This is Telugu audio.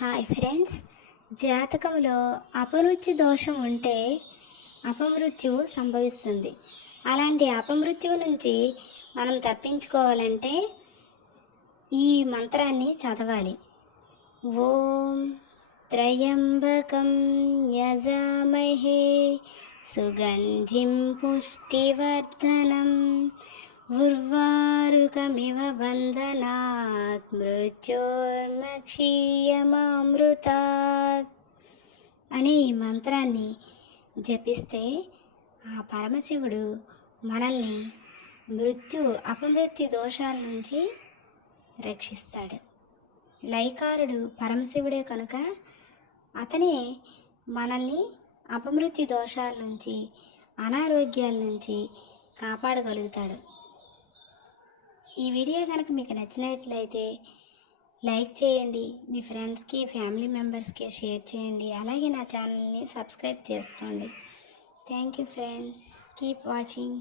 హాయ్ ఫ్రెండ్స్ జాతకంలో అపమృత్యు దోషం ఉంటే అపమృత్యువు సంభవిస్తుంది. అలాంటి అపమృత్యువు నుంచి మనం తప్పించుకోవాలంటే ఈ మంత్రాన్ని చదవాలి. ఓం త్రయంబకం యజామహే సుగంధిం పుష్టివర్ధనం. ఉర్వారుకమివ బంధనాత్ మృత్యోర్మక్షీయమామృతాత్. అనే ఈ మంత్రాన్ని జపిస్తే ఆ పరమశివుడు మనల్ని మృత్యు అపమృత్యు దోషాల నుంచి రక్షిస్తాడు. లైకారుడు పరమశివుడే కనుక అతనే మనల్ని అపమృత్యు దోషాల నుంచి అనారోగ్యాల నుంచి కాపాడగలుగుతాడు. ఈ వీడియో కనుక మీకు నచ్చినట్లయితే లైక్ చేయండి మీ ఫ్రెండ్స్కి ఫ్యామిలీ మెంబర్స్కి షేర్ చేయండి అలాగే నా ఛానల్ని సబ్స్క్రైబ్ చేసుకోండి. Thank you friends. Keep watching.